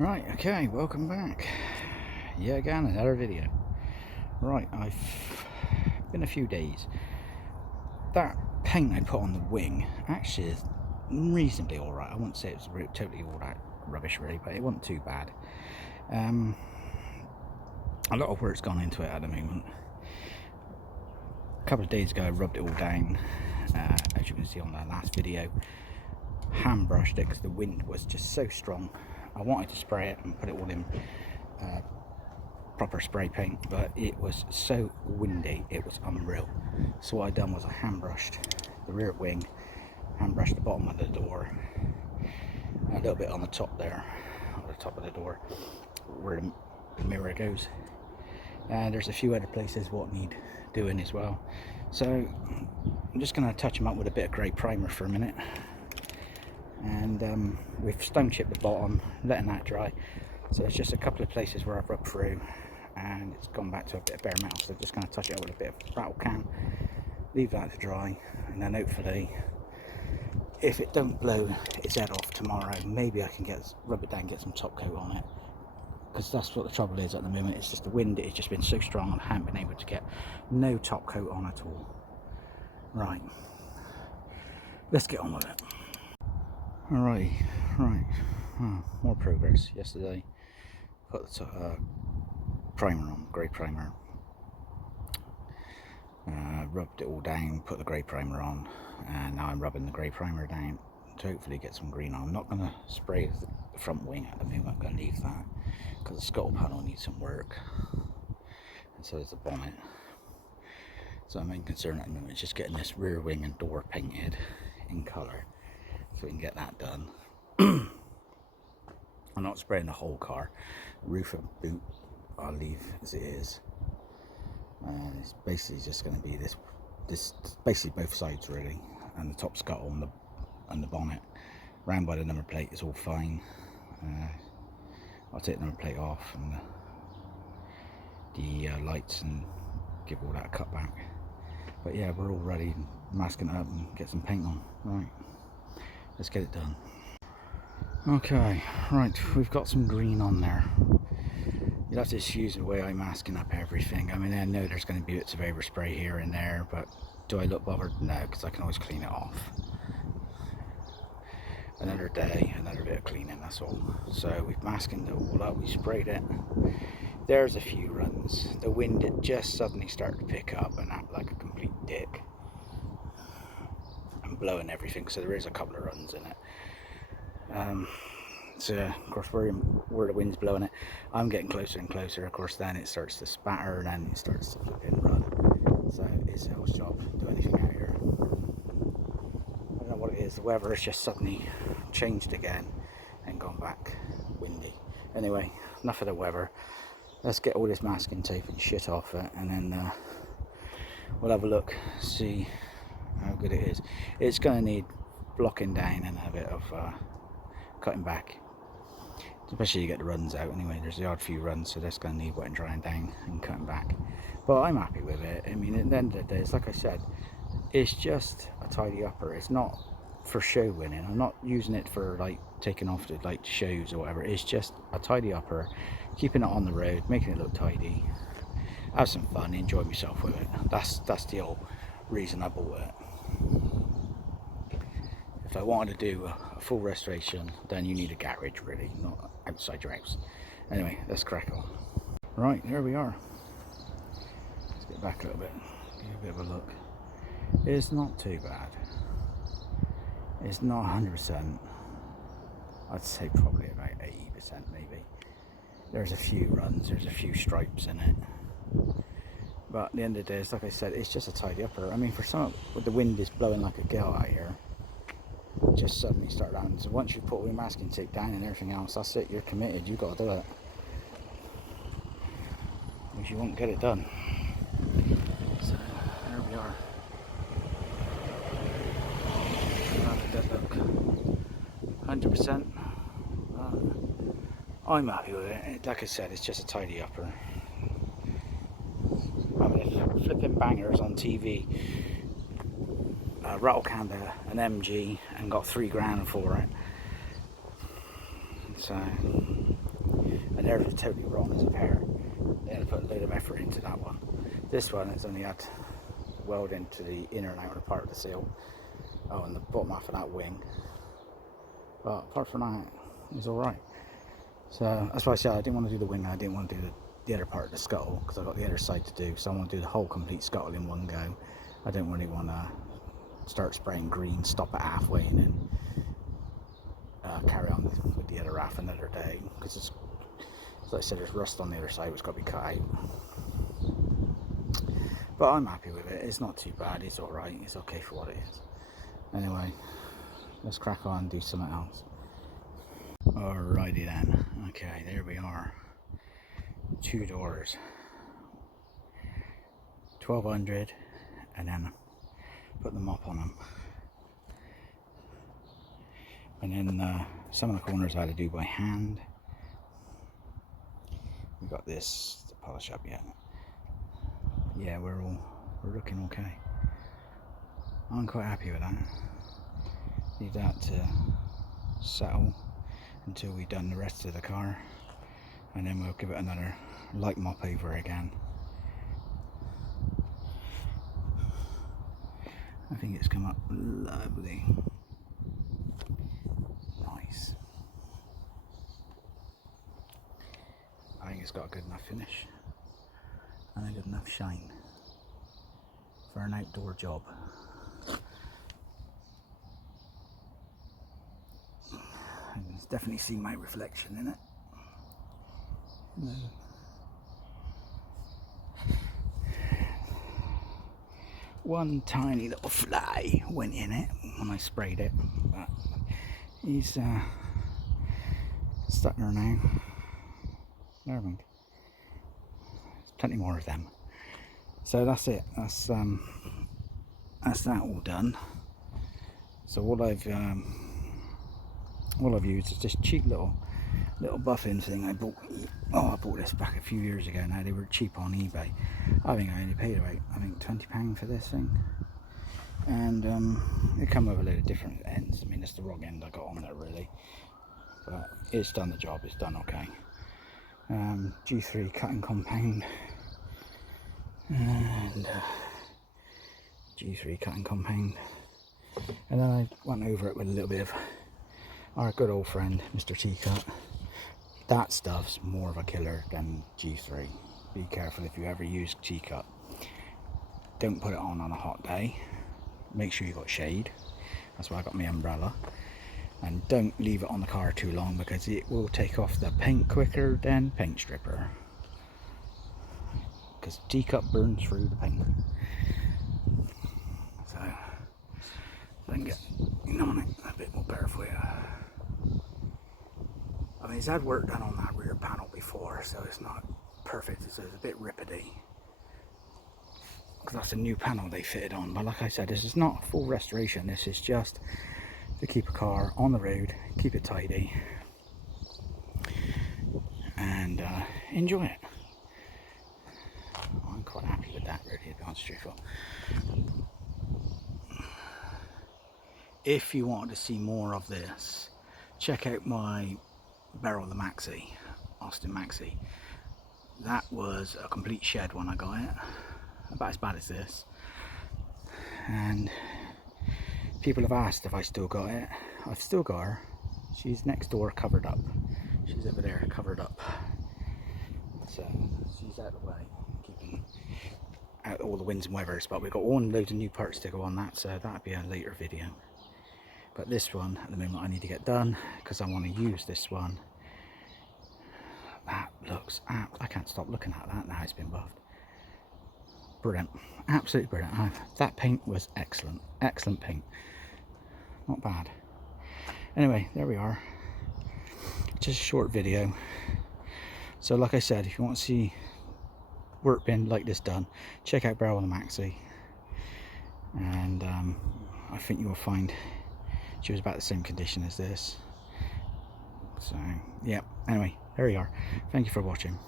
Right, okay, welcome back. Yeah, again, another video. Right, I've been a few days. That paint I put on the wing actually is reasonably alright. I wouldn't say it's totally all that rubbish really, but it wasn't too bad. A lot of work's gone into it at the moment. A couple of days ago I rubbed it all down, as you can see on that last video. Hand brushed it because the wind was just so strong. I wanted to spray it and put it all in proper spray paint, but it was so windy, it was unreal. So what I done was I hand brushed the rear wing, hand brushed the bottom of the door, and a little bit on the top there, on the top of the door where the mirror goes. And there's a few other places what need doing as well. So I'm just going to touch them up with a bit of grey primer for a minute. And we've stone chipped the bottom, letting that dry. So it's just a couple of places where I've rubbed through and it's gone back to a bit of bare metal. So I'm just going to touch it up with a bit of rattle can, leave that to dry, and then hopefully if it don't blow its head off tomorrow, maybe I can rub it down and get some top coat on it, because that's what the trouble is at the moment. It's just the wind, it's just been so strong and I haven't been able to get no top coat on at all. Right, let's get on with it. Alright, more progress. Yesterday put the primer on, grey primer, rubbed it all down, put the grey primer on, and now I'm rubbing the grey primer down to hopefully get some green on. I'm not going to spray the front wing at the moment, I'm going to leave that because the scuttle panel needs some work, and so does the bonnet. So my main concern at the moment is just getting this rear wing and door painted in colour, so we can get that done. I'm not spraying the whole car. Roof and boot I'll leave as it is. It's basically just going to be this basically both sides really, and the top scuttle and the bonnet. Round by the number plate is all fine. I'll take the number plate off and the lights and give all that a cut back. But yeah, we're all ready, masking it up and get some paint on. Right, let's get it done. Okay, right, we've got some green on there. You'll have to excuse the way I'm masking up everything. I mean, I know there's going to be bits of overspray here and there, but do I look bothered? No, because I can always clean it off. Another day, another bit of cleaning, that's all. So we've masking it all up, we sprayed it. There's a few runs. The wind just suddenly started to pick up and act like a complete dick and blowing everything, so there is a couple of runs in it. So of course where the wind's blowing it, I'm getting closer and closer. Of course then it starts to spatter and then it starts to flip and run. So it's Hell's job to do anything out here. I don't know what it is, the weather has just suddenly changed again and gone back windy. Anyway, enough of the weather. Let's get all this masking tape and shit off it, and then we'll have a look, see how good it is. It's going to need blocking down and a bit of cutting back, especially to get the runs out. Anyway, there's the odd few runs, so that's going to need wet and drying down and cutting back. But I'm happy with it. I mean, at the end of the day, it's like I said, it's just a tidy upper. It's not for show winning. I'm not using it for like taking off to like shows or whatever. It's just a tidy upper, keeping it on the road, making it look tidy, have some fun, enjoy myself with it. That's the whole reason I bought it. If I wanted to do a full restoration, then you need a garage really, not outside your house. Anyway, let's crack on. Right, here we are. Let's get back a little bit, give a bit of a look. It's not too bad. It's not 100%. I'd say probably about 80% maybe. There's a few runs, there's a few stripes in it. But at the end of the day, it's like I said, it's just a tidy upper. I mean, for some, the wind is blowing like a gale out here. Just suddenly start running. So once you put all your masking tape down and everything else, that's it, you're committed, you've got to do it. If you won't get it done. So there we are. Another dead look. 100%. I'm happy with it. Like I said, it's just a tidy upper. Having flipping bangers on TV. Rattle canned an MG and got £3 grand for it. So and they're just totally rotten as a pair. They had to put a load of effort into that one. This one has only had weld into the inner and outer part of the seal. Oh, and the bottom half of that wing. But apart from that, it's alright. So that's why I said I didn't want to do the wing, I didn't want to do the other part of the scuttle, because I've got the other side to do, so I want to do the whole complete scuttle in one go. I didn't really want to start spraying green, stop at halfway, and then carry on with the other half another day, because it's, as I said, there's rust on the other side which got to be cut out. But I'm happy with it. It's not too bad, it's alright, it's okay for what it is. Anyway, let's crack on and do something else. Alrighty then. Okay, there we are. 2 doors. 1200, and then put the mop on them. And then some of the corners I had to do by hand. We got this to polish up yet. Yeah, we're looking okay. I'm quite happy with that. Need that to settle until we've done the rest of the car, and then we'll give it another light mop over again. I think it's come up lovely. Nice. I think it's got a good enough finish and a good enough shine for an outdoor job. I can definitely see my reflection in it. One tiny little fly went in it when I sprayed it, but he's stuck there now. Never mind. There's plenty more of them. So that's it. That's that all done. So all I've used is this cheap little buffing thing I bought. I bought this back a few years ago now. They were cheap on eBay. I think I only paid about, £20 for this thing. And it come with a load of different ends. I mean, it's the wrong end I got on there really, but it's done the job. It's done okay. G3 cutting compound, and G3 cutting compound, and then I went over it with a little bit of our good old friend Mr. T-Cut. That stuff's more of a killer than G3. Be careful if you ever use T-Cut. Don't put it on a hot day. Make sure you got shade. That's why I got my umbrella. And don't leave it on the car too long, because it will take off the paint quicker than paint stripper. Because T-Cut burns through the paint. So I can get on it a bit more better for you. I mean, it's had work done on that rear panel before, so it's not perfect. It's a bit rippety, because that's a new panel they fitted on. But like I said, this is not full restoration. This is just to keep a car on the road, keep it tidy, and enjoy it. I'm quite happy with that, really, to be honest with you. If you want to see more of this, check out my barrel of the Maxi, Austin Maxi. That was a complete shed when I got it, about as bad as this, and people have asked if I still got it. I've still got her. She's next door, covered up. She's over there, covered up. So she's out of the way, keeping out all the winds and weathers. But we've got loads of new parts to go on that, so that'll be a later video. But this one, at the moment, I need to get done, because I want to use this one. That looks, I can't stop looking at that now it's been buffed. Brilliant, absolutely brilliant. That paint was excellent, excellent paint. Not bad. Anyway, there we are. Just a short video. So like I said, if you want to see work bin like this done, check out Barrel and Maxi. And I think you will find she was about the same condition as this. So yeah, anyway, there we are. Thank you for watching.